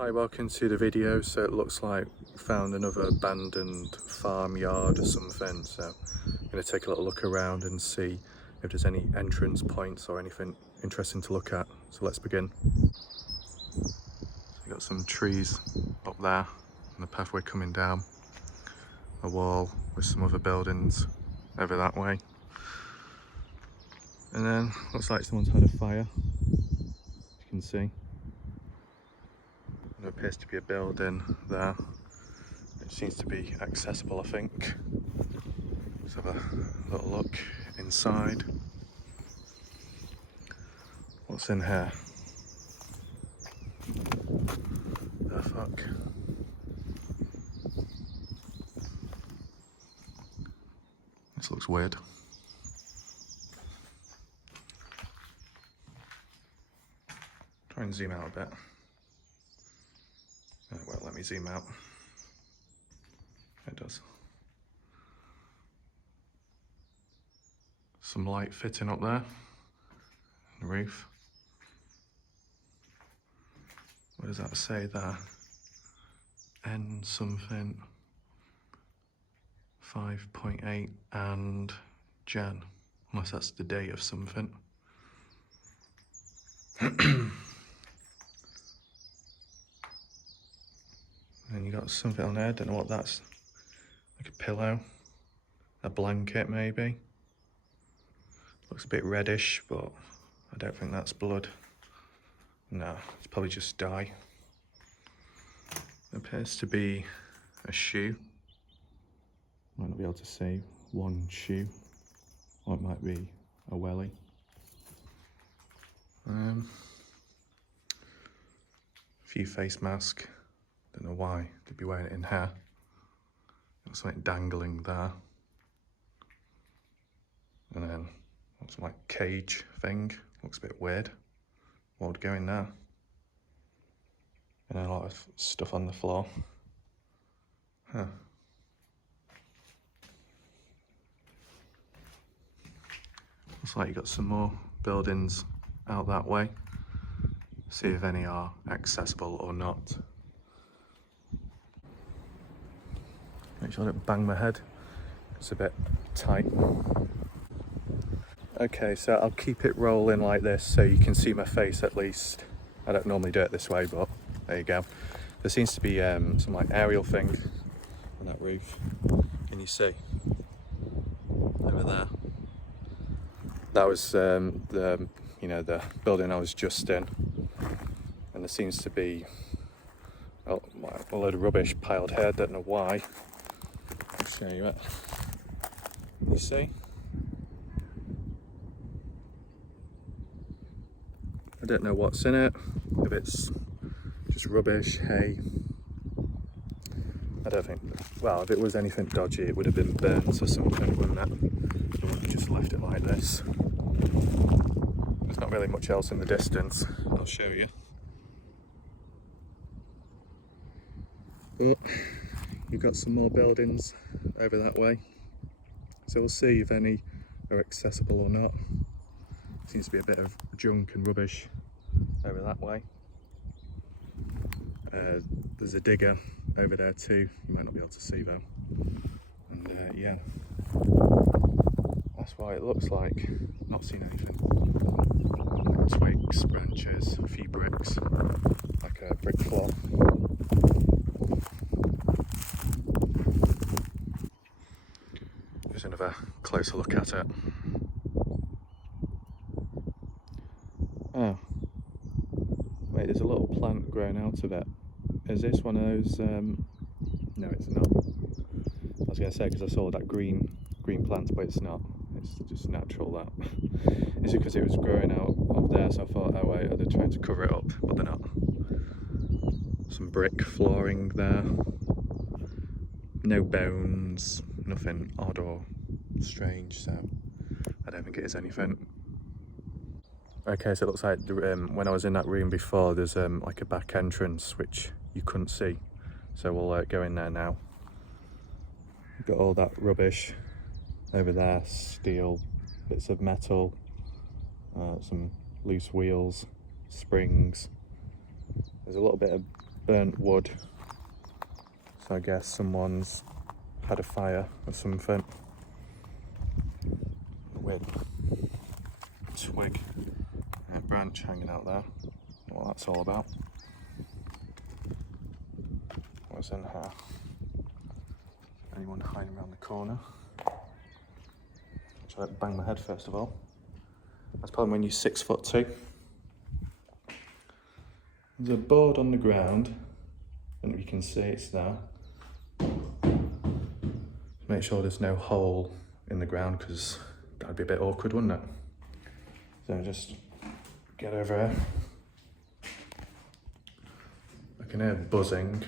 Hi, welcome to the video. So it looks like we found another abandoned farmyard or something, so I'm going to take a little look around and see if there's any entrance points or anything interesting to look at. So let's begin. So we've got some trees up there and the pathway coming down, a wall with some other buildings over that way, and then looks like someone's had a fire, as you can see. There appears to be a building there. It seems to be accessible, I think. Let's have a little look inside. What's in here? The fuck? This looks weird. Try and zoom out a bit. Oh, well, let me zoom out. It does. Some light fitting up there. The roof. What does that say there? N something 5.8 and Jan. Unless that's the day of something. And you got something on there, don't know what that's. Like a pillow, a blanket maybe. Looks a bit reddish, but I don't think that's blood. No, it's probably just dye. Appears to be a shoe. Might not be able to see one shoe. Or it might be a welly. A few face masks. Don't know why they'd be wearing it in here. Looks like dangling there. And then some like cage thing. Looks a bit weird. What would go in there? And a lot of stuff on the floor. Huh. Looks like you got some more buildings out that way. See if any are accessible or not. Make sure I don't bang my head. It's a bit tight. Okay, so I'll keep it rolling like this so you can see my face at least. I don't normally do it this way, but there you go. There seems to be some like aerial thing on that roof. Can you see? Over there. That was the building I was just in. And there seems to be a load of rubbish piled here, don't know why. I'll show you it. You see? I don't know what's in it, if it's just rubbish, hay. I don't think, well, if it was anything dodgy, it would have been burnt or something, wouldn't it? They wouldn't have just left it like this. There's not really much else in the distance, I'll show you. But you've got some more buildings over that way. So we'll see if any are accessible or not. Seems to be a bit of junk and rubbish over that way. There's a digger over there too. You might not be able to see though. And yeah, that's why it looks like. Not seen anything. Twigs, branches, a few bricks, like a brick floor. Just another closer look at it. Oh, wait, there's a little plant growing out of it. Is this one of those? No, it's not. I was going to say because I saw that green plant, but it's not. It's just natural that. Is it because it was growing out of there? So I thought, oh wait, they're trying to cover it up, but they're not. Some brick flooring there. No bones, nothing odd or strange. So I don't think it is anything. Okay, so it looks like when I was in that room before, there's like a back entrance which you couldn't see. So we'll go in there now. We've got all that rubbish over there, steel, bits of metal, some loose wheels, springs. There's a little bit of burnt wood. So I guess someone's had a fire or something. Weird twig and a branch hanging out there. Don't know what that's all about. What's in here? Anyone hiding around the corner? Should I bang my head first of all? That's probably when you're 6'2". There's a board on the ground. I don't know if you can see it's there. Make sure there's no hole in the ground because that'd be a bit awkward, wouldn't it? So just get over here. I can hear buzzing.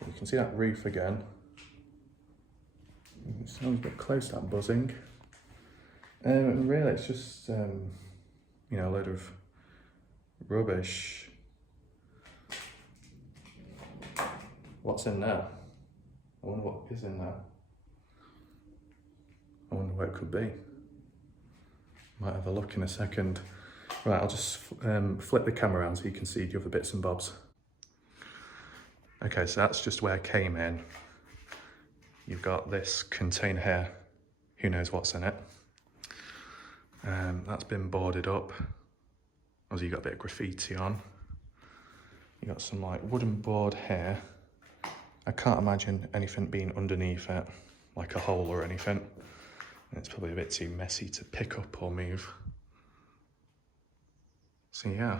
So you can see that roof again. It sounds a bit close, that buzzing. Really, it's just, you know, a load of rubbish. What's in there? I wonder what is in there. I wonder what it could be. Might have a look in a second. Right, I'll just flip the camera around so you can see the other bits and bobs. Okay, so that's just where I came in. You've got this container here. Who knows what's in it? That's been boarded up. Obviously you got a bit of graffiti on. You got some like wooden board here. I can't imagine anything being underneath it, like a hole or anything. And it's probably a bit too messy to pick up or move. So yeah.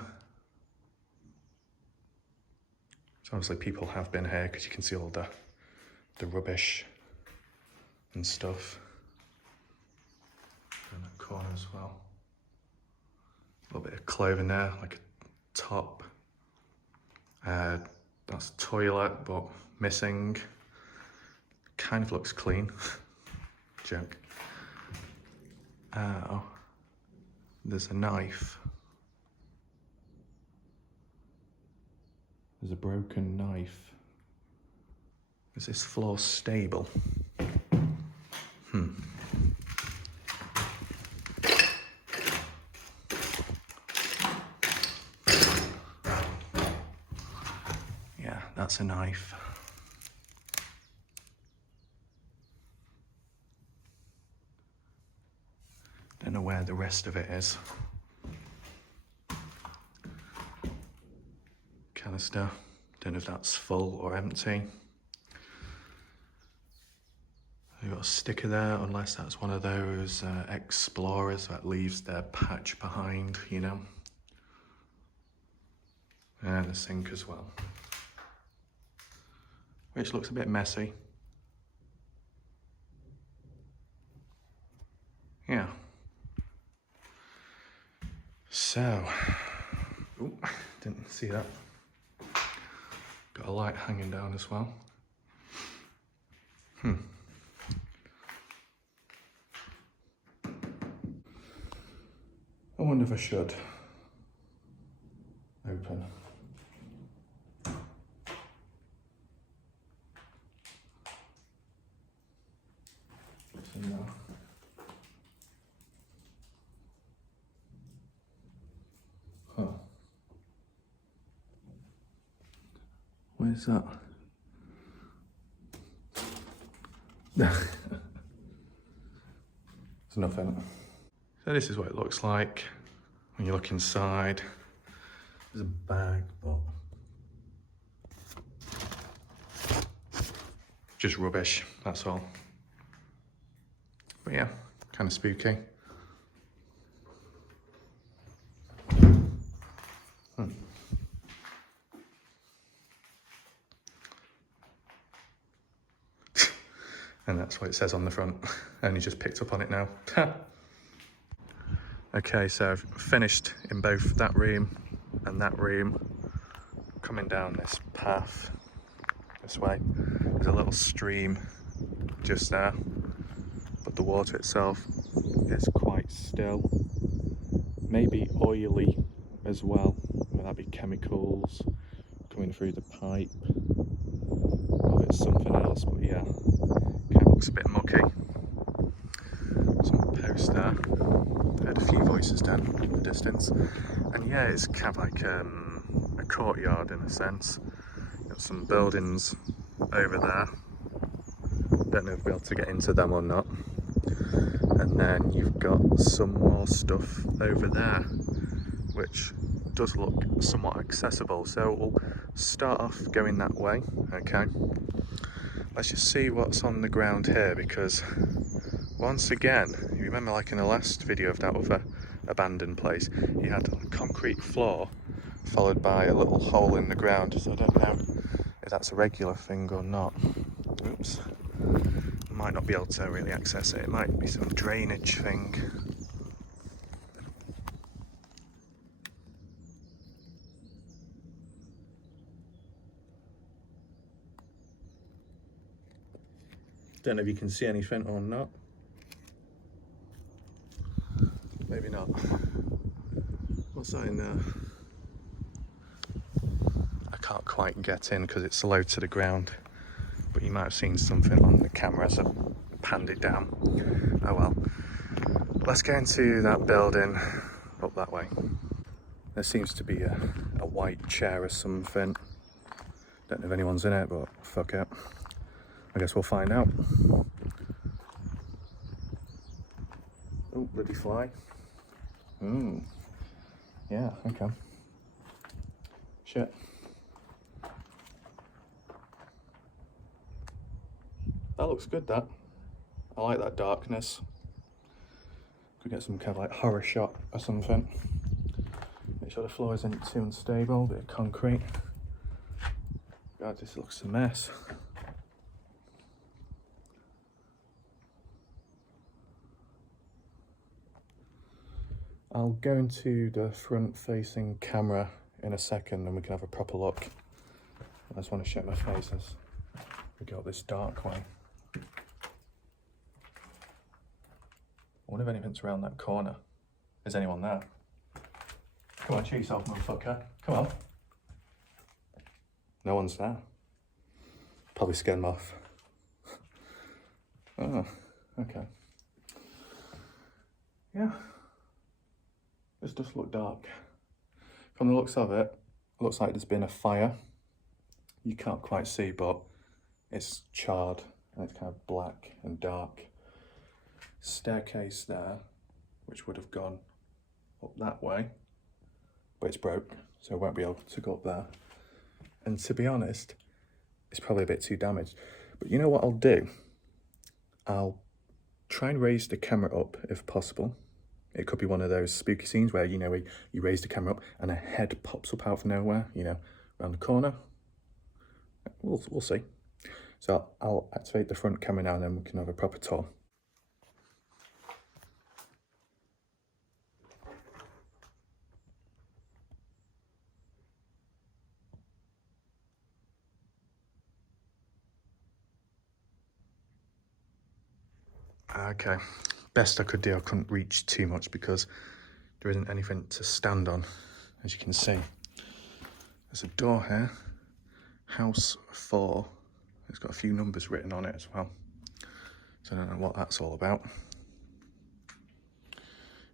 So obviously people have been here because you can see all the rubbish and stuff. In that corner as well. A little bit of clothing there, like a top. That's a toilet, but missing. Kind of looks clean. Joke. Oh, there's a knife. There's a broken knife. Is this floor stable? Yeah, that's a knife. Don't know where the rest of it is. Canister. Don't know if that's full or empty. You've got a sticker there, unless that's one of those explorers that leaves their patch behind, you know. And a sink as well. Which looks a bit messy. Yeah. So, ooh, didn't see that. Got a light hanging down as well. I wonder if I should open. What's in there? Huh. Where's that? There's nothing. So this is what it looks like when you look inside. There's a bag, but just rubbish, that's all. But yeah, kind of spooky. And that's what it says on the front. I only just picked up on it now. Okay, so I've finished in both that room and that room. Coming down this path, this way. There's a little stream just there, but the water itself is quite still. Maybe oily as well. Would that be chemicals coming through the pipe? Or it's something else, but yeah. Looks a bit mucky. Some posts there. I heard a few voices down in the distance. And yeah, it's kind of like a courtyard in a sense. Got some buildings over there. Don't know if we'll be able to get into them or not. And then you've got some more stuff over there, which does look somewhat accessible. So we'll start off going that way, okay? Let's just see what's on the ground here, because once again, you remember like in the last video of that other abandoned place, you had a concrete floor followed by a little hole in the ground. So I don't know if that's a regular thing or not. Oops. I might not be able to really access it. It might be some drainage thing. Don't know if you can see anything or not. Maybe not. What's that in there? I can't quite get in because it's low to the ground, but you might have seen something on the camera as I panned it down. Oh well. Let's go into that building up that way. There seems to be a white chair or something. Don't know if anyone's in it, but fuck it. I guess we'll find out. Oh, bloody fly. Yeah, okay. Shit. That looks good, that. I like that darkness. Could get some kind of like horror shot or something. Make sure the floor isn't too unstable, bit of concrete. God, this looks a mess. I'll go into the front-facing camera in a second and we can have a proper look. I just want to check my face as we go up this dark way. I wonder if anything's around that corner. Is anyone there? Come on, show yourself, motherfucker. Come on. No one's there. Probably scared them off. Oh, okay. Yeah. This does look dark. From the looks of it, it looks like there's been a fire. You can't quite see, but it's charred and it's kind of black and dark. Staircase there, which would have gone up that way, but it's broke, so I won't be able to go up there. And to be honest, it's probably a bit too damaged. But you know what I'll do? I'll try and raise the camera up if possible. It could be one of those spooky scenes where, you know, you raise the camera up and a head pops up out of nowhere, you know, around the corner. We'll see. So I'll activate the front camera now and then we can have a proper tour. Okay, best I could do, I couldn't reach too much because there isn't anything to stand on, as you can see. There's a door here, house 4. It's got a few numbers written on it as well, so I don't know what that's all about.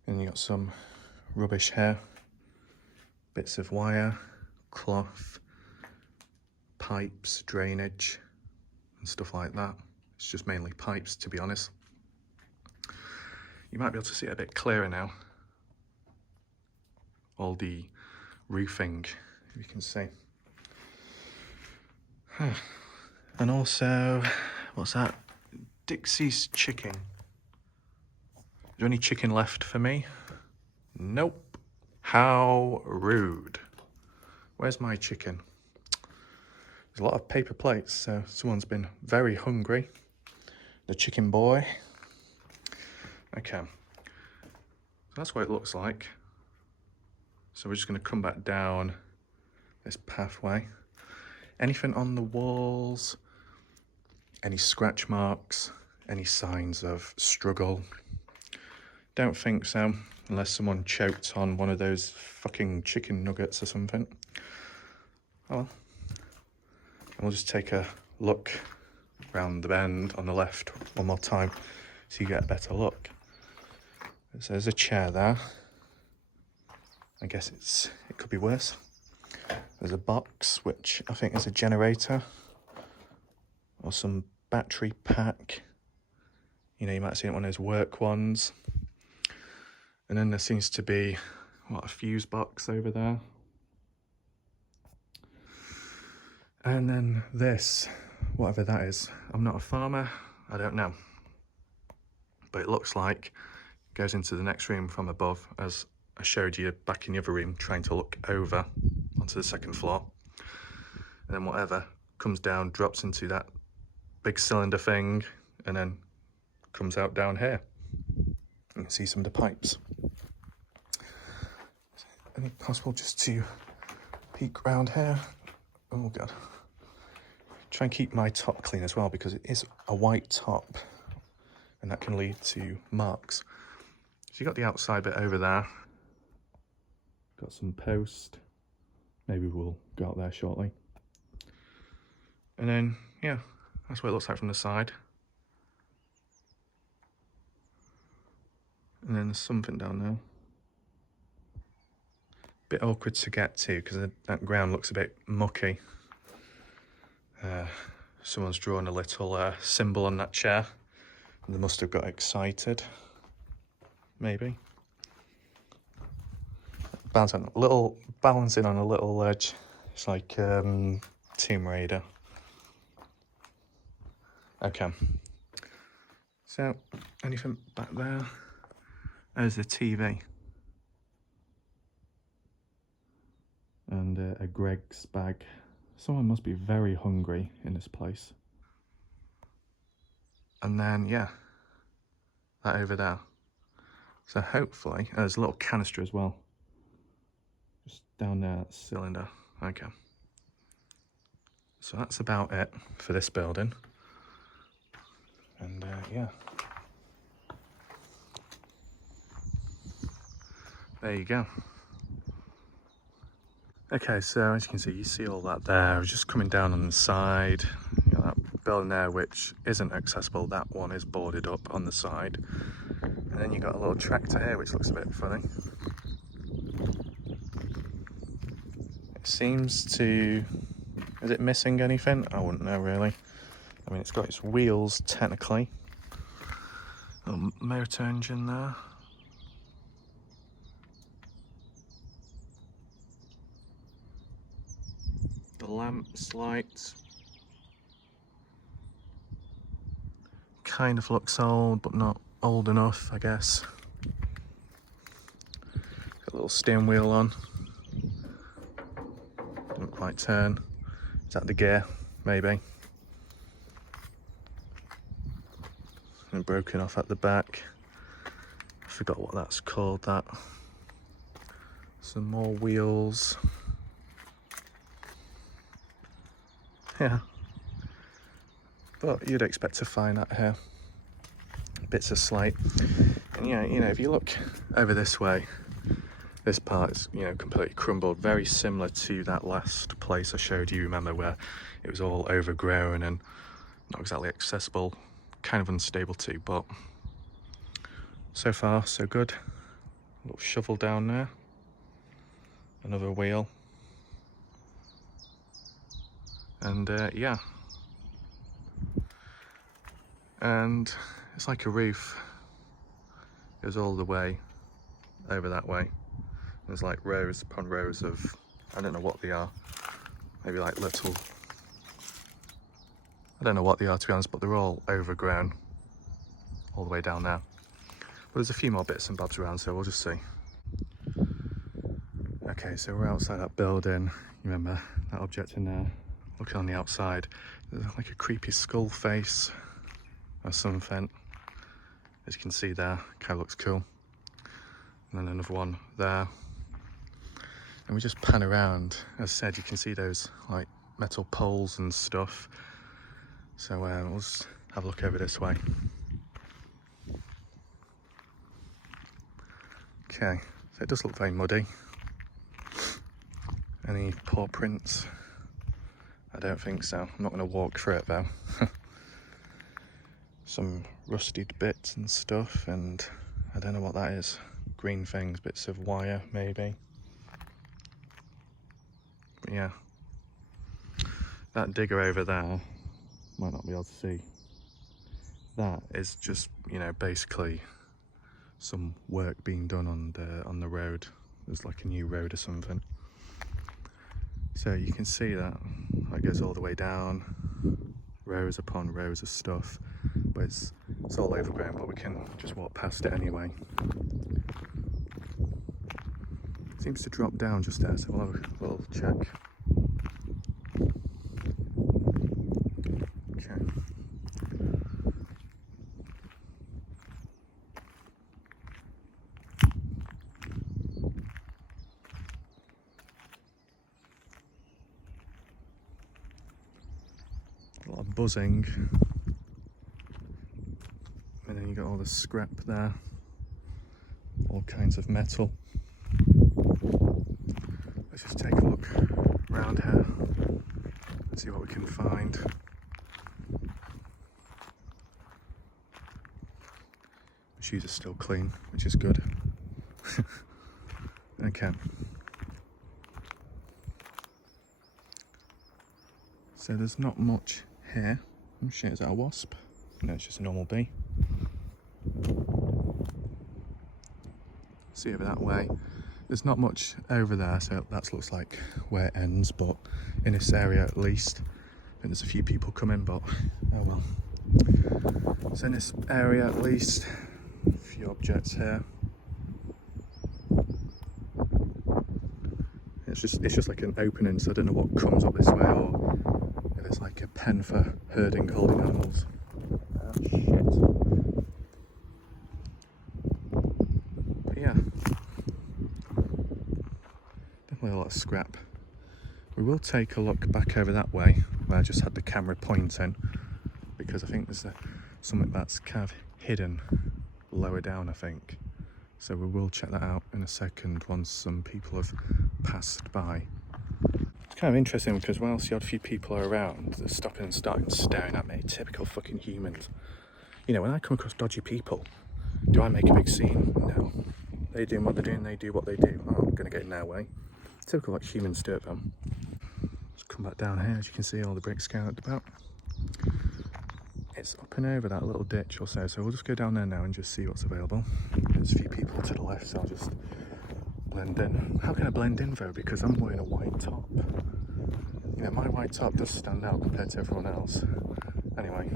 And you got some rubbish here, bits of wire, cloth, pipes, drainage, and stuff like that. It's just mainly pipes, to be honest. You might be able to see it a bit clearer now. All the roofing, if you can see. And also, what's that? Dixie's chicken. Is there any chicken left for me? Nope. How rude. Where's my chicken? There's a lot of paper plates, so someone's been very hungry. The chicken boy. Okay, so that's what it looks like. So we're just going to come back down this pathway. Anything on the walls? Any scratch marks? Any signs of struggle? Don't think so, unless someone choked on one of those fucking chicken nuggets or something. Oh well. And we'll just take a look round the bend on the left one more time so you get a better look. So there's a chair there. I guess it could be worse. There's a box, which I think is a generator or some battery pack. You know, you might have seen it one of those work ones. And then there seems to be, what, a fuse box over there. And then this, whatever that is. I'm not a farmer, I don't know. But it looks like it goes into the next room from above, as I showed you back in the other room, trying to look over onto the second floor. And then whatever comes down, drops into that big cylinder thing, and then comes out down here. You can see some of the pipes. Is it any possible just to peek around here? Oh God. Try and keep my top clean as well, because it is a white top and that can lead to marks. So you got the outside bit over there. Got some post. Maybe we'll go out there shortly. And then, yeah, that's what it looks like from the side. And then there's something down there. Bit awkward to get to because that ground looks a bit mucky. Someone's drawn a little symbol on that chair. They must have got excited. Maybe. Balancing on a little ledge. It's like Tomb Raider. Okay. So, anything back there? There's the TV. And a Greg's bag. Someone must be very hungry in this place. And then, yeah, that over there. So hopefully, there's a little canister as well. Just down there, that cylinder. Okay. So that's about it for this building. And yeah. There you go. Okay, so as you can see, you see all that there. Just coming down on the side. You know, that building there, which isn't accessible, that one is boarded up on the side. And then you got a little tractor here, which looks a bit funny. It seems to... Is it missing anything? I wouldn't know, really. I mean, it's got its wheels, technically. Little motor engine there. The lamps, lights. Kind of looks old, but not old enough, I guess. Got a little steering wheel on. Doesn't quite turn. Is that the gear? Maybe. And broken off at the back. I forgot what that's called, that. Some more wheels. Yeah. But you'd expect to find that here. Bits of slate. And yeah, you know, if you look over this way, this part is, you know, completely crumbled. Very similar to that last place I showed you, remember, where it was all overgrown and not exactly accessible. Kind of unstable too, but so far so good. A little shovel down there. Another wheel. And yeah. And it's like a roof. It goes all the way over that way. There's like rows upon rows of, I don't know what they are. Maybe like little, I don't know what they are, to be honest, but they're all overgrown all the way down there. But there's a few more bits and bobs around, so we'll just see. Okay, so we're outside that building. You remember that object in there? Looking on the outside, there's like a creepy skull face or something. As you can see there, kind of looks cool. And then another one there. And we just pan around. As I said, you can see those like metal poles and stuff. So we'll just have a look over this way. Okay, so it does look very muddy. Any paw prints? I don't think so. I'm not going to walk through it though. Some rusted bits and stuff, and I don't know what that is. Green things, bits of wire maybe. But yeah, that digger over there, might not be able to see. That is just, you know, basically some work being done on the road. There's like a new road or something. So you can see that it goes all the way down, rows upon rows of stuff, but it's all overgrown, but we can just walk past it anyway. It seems to drop down just there, so we'll have a little check. Okay. A lot of buzzing. And then you got all the scrap there, all kinds of metal. Let's just take a look around here and see what we can find. The shoes are still clean, which is good. Okay. So there's not much here. Oh shit, is that a wasp? No, it's just a normal bee. See over that way. There's not much over there, so that looks like where it ends, but in this area at least. I think there's a few people coming, but oh well. So in this area at least, a few objects here. It's just like an opening, so I don't know what comes up this way, or if it's like a pen for herding, holding animals. Oh shit. But yeah, definitely a lot of scrap. We will take a look back over that way, where I just had the camera pointing, because I think there's something that's kind of hidden lower down, I think. So we will check that out in a second once some people have passed by. It's kind of interesting because whilst the odd few people are around, they're stopping and starting staring at me. Typical fucking humans. You know, when I come across dodgy people, do I make a big scene? No. They do what they're doing, they do what they do. I'm not going to get in their way. Typical like humans do it, then. Let's come back down here. As you can see, all the bricks scattered about. It's up and over that little ditch or so, so we'll just go down there now and just see what's available. There's a few people to the left, so I'll just blend in. How can I blend in though? Because I'm wearing a white top. You know, my white top does stand out compared to everyone else. Anyway,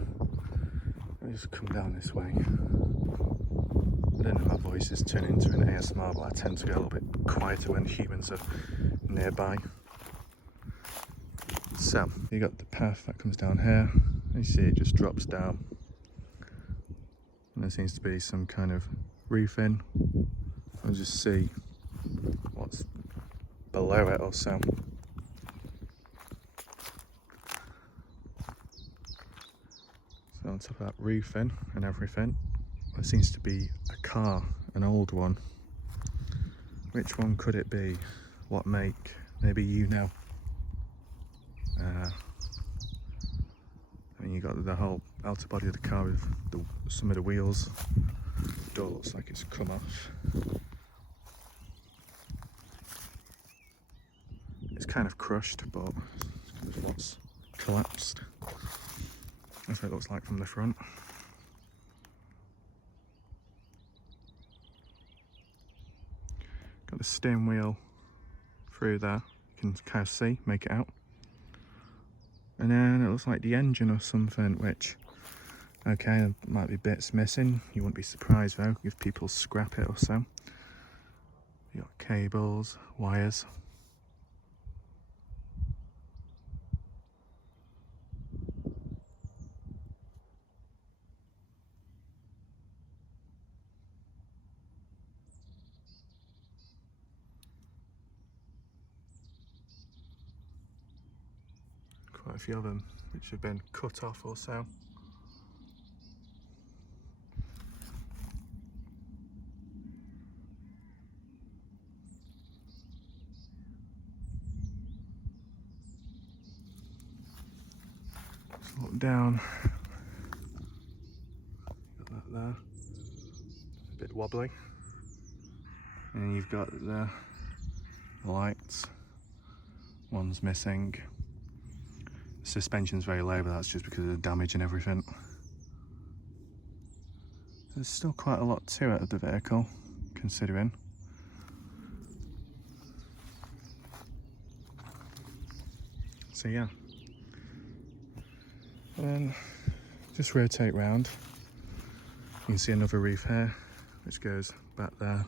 let me just come down this way. I don't know if my voice is turning into an ASMR, but I tend to get a little bit quieter when humans are nearby. So, you got the path that comes down here. You see it just drops down. And there seems to be some kind of roofing. I'll just see what's below it or so. So on top of that roofing and everything, there seems to be a car, an old one. Which one could it be? What make? Maybe you know. And you got the whole outer body of the car with some of the wheels. The door looks like it's come off. It's kind of crushed, but it's what's collapsed. That's what it looks like from the front. Got the steering wheel through there. You can kind of see, make it out. And then it looks like the engine or something, which, okay, there might be bits missing. You wouldn't be surprised though, if people scrap it or so. You got cables, wires. Quite a few of them which have been cut off or so. Just look down. Got that there. A bit wobbly. And you've got the lights One's missing. The suspension's very low, but that's just because of the damage and everything. There's still quite a lot to it of the vehicle, considering. So yeah. And then just rotate round. You can see another reef here, which goes back there.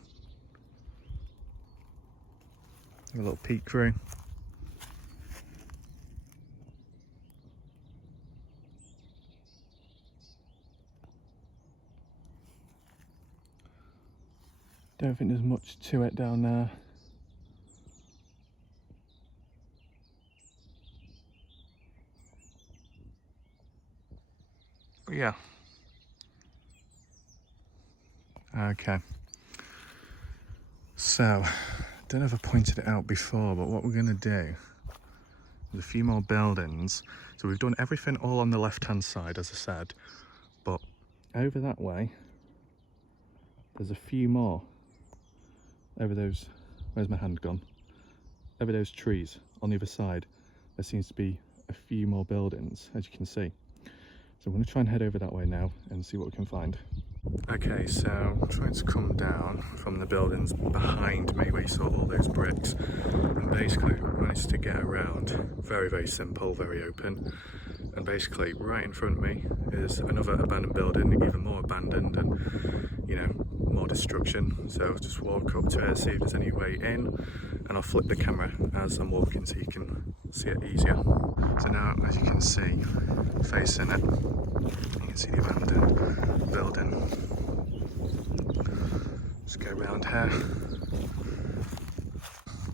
A little peek through. Don't think there's much to it down there. But yeah. Okay. So, don't know if I pointed it out before, but what we're going to do, there's a few more buildings. So we've done everything all on the left hand side, as I said, but over that way, there's a few more. Over those, where's my hand gone? Over those trees on the other side, there seems to be a few more buildings, as you can see. So I'm going to try and head over that way now and see what we can find. Okay, so I'm trying to come down from the buildings behind me where you saw all those bricks, and basically managed to get around. Very, very simple, very open. And basically right in front of me is another abandoned building, even more abandoned and, you know, more destruction. So I'll just walk up to it, see if there's any way in, and I'll flip the camera as I'm walking so you can see it easier. So now, as you can see, facing it, you can see the abandoned building. Let's go around here.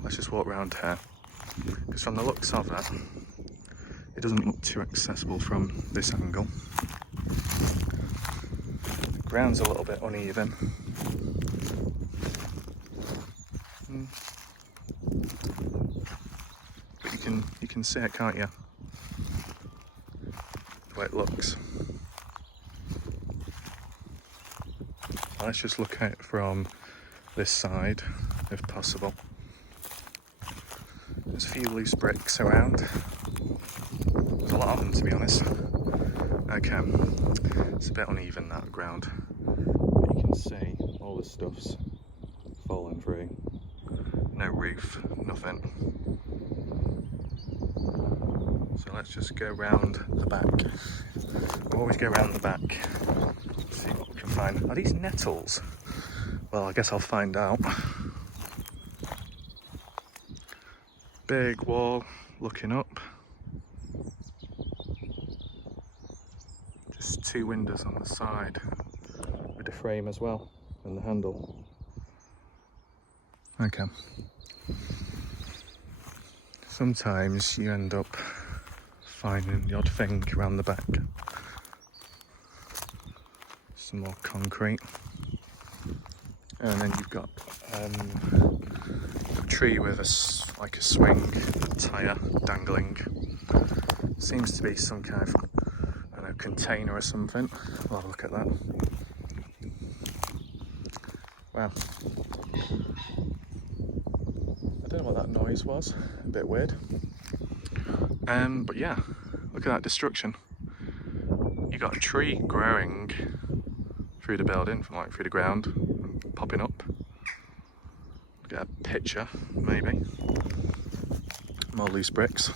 Let's just walk around here, because from the looks of it, it doesn't look too accessible from this angle. The ground's a little bit uneven. But you can see it, can't you? The way it looks. Let's just look at it from this side, if possible. There's a few loose bricks around. There's a lot of them, to be honest. Okay, it's a bit uneven, that ground. But you can see all the stuff's fallen through. No roof, nothing. So let's just go round the back. We'll always go round the back, see what we can find. Are these nettles? Well, I guess I'll find out. Big wall looking up. Just two windows on the side with the frame as well and the handle. Okay. Sometimes you end up finding the odd thing around the back. Some more concrete. And then you've got a tree with like a swing tyre dangling. Seems to be some kind of, I don't know, container or something. We'll have a look at that. Wow. I don't know what that noise was. A bit weird. But yeah, look at that destruction. You got a tree growing through the building, from like through the ground, and popping up. Get a picture, maybe. More loose bricks.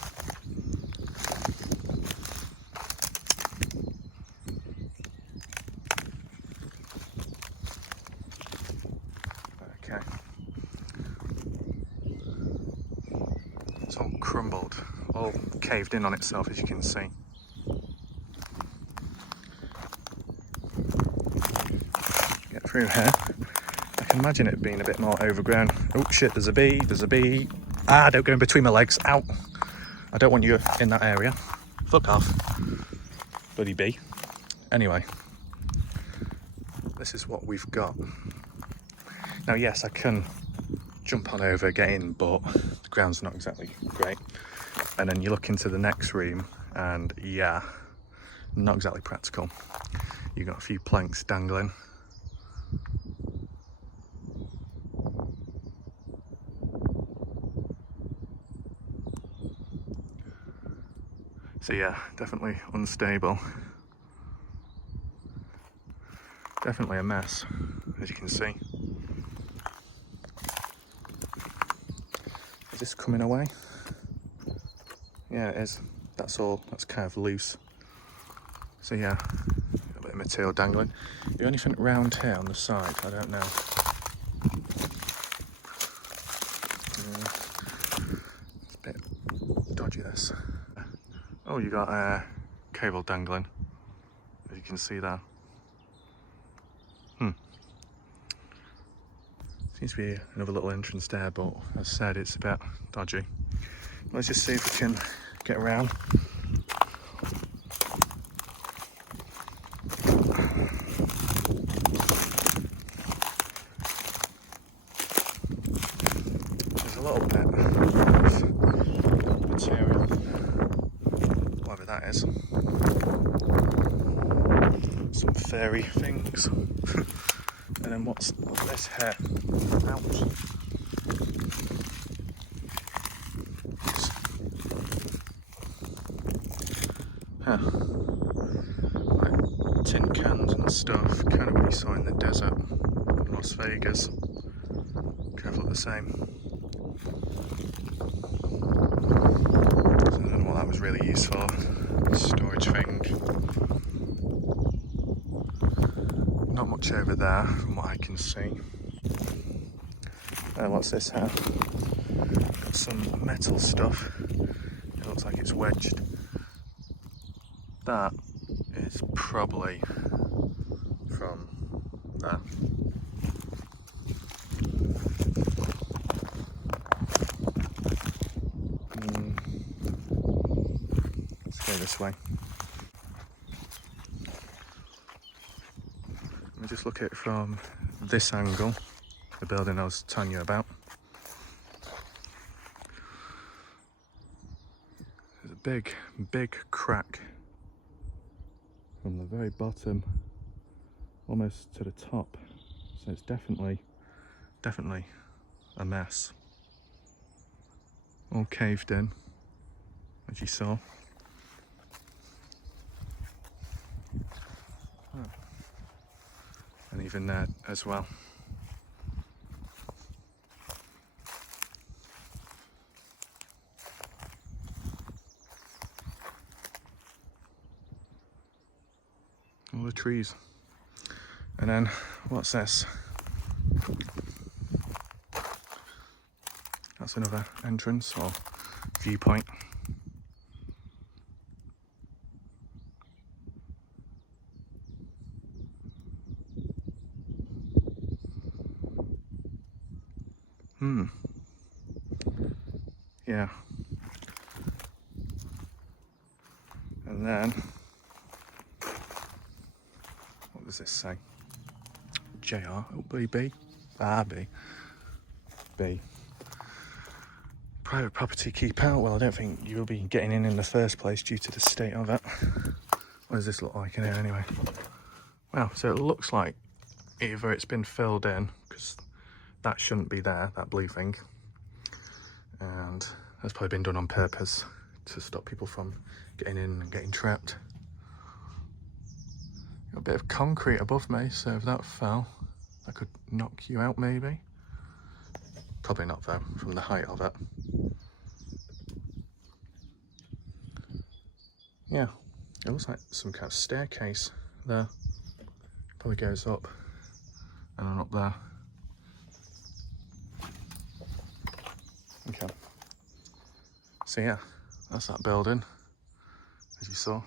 Okay. It's all crumbled, all caved in on itself, as you can see. Get through here. I can imagine it being a bit more overgrown. Oh shit, there's a bee, there's a bee. Ah, don't go in between my legs. Ow. I don't want you in that area. Fuck off. Bloody bee. Anyway, this is what we've got. Now, yes, I can jump on over, get in, but the ground's not exactly great. And then you look into the next room, and yeah, not exactly practical. You've got a few planks dangling. So yeah, definitely unstable. Definitely a mess, as you can see. Is this coming away? Yeah, it is. That's all. That's kind of loose. So yeah, a bit of material dangling. The only thing round here on the side, I don't know. It's a bit dodgy, this. Oh, you got a cable dangling, as you can see there. Seems to be another little entrance there, but as I said, it's a bit dodgy. Let's just see if we can get around. There's a little bit of material, whatever that is. Some fairy things. And then what's this here? Ouch. Huh. Like tin cans and stuff, kind of what you saw in the desert in Las Vegas. Kind of look the same. So I don't know what that was really used for. Storage thing. Not much over there from what I can see. What's this here? Got some metal stuff. It looks like it's wedged. That is probably from there. Let's go this way. Let me just look at it from this angle, the building I was telling you about. There's a big crack from the very bottom almost to the top, so it's definitely a mess. All caved in, as you saw. And even there as well. All the trees. And then, what's this? That's another entrance or viewpoint. Yeah. And then, what does this say? JR, oh, B. B. Private property, keep out. Well, I don't think you'll be getting in the first place due to the state of it. What does this look like in here anyway? Wow, so it looks like either it's been filled in, because that shouldn't be there, that blue thing. And that's probably been done on purpose to stop people from getting in and getting trapped. Got a bit of concrete above me, so if that fell, that could knock you out maybe. Probably not though, from the height of it. Yeah, it looks like some kind of staircase there. Probably goes up and on up there. Okay. So yeah, that's that building, as you saw.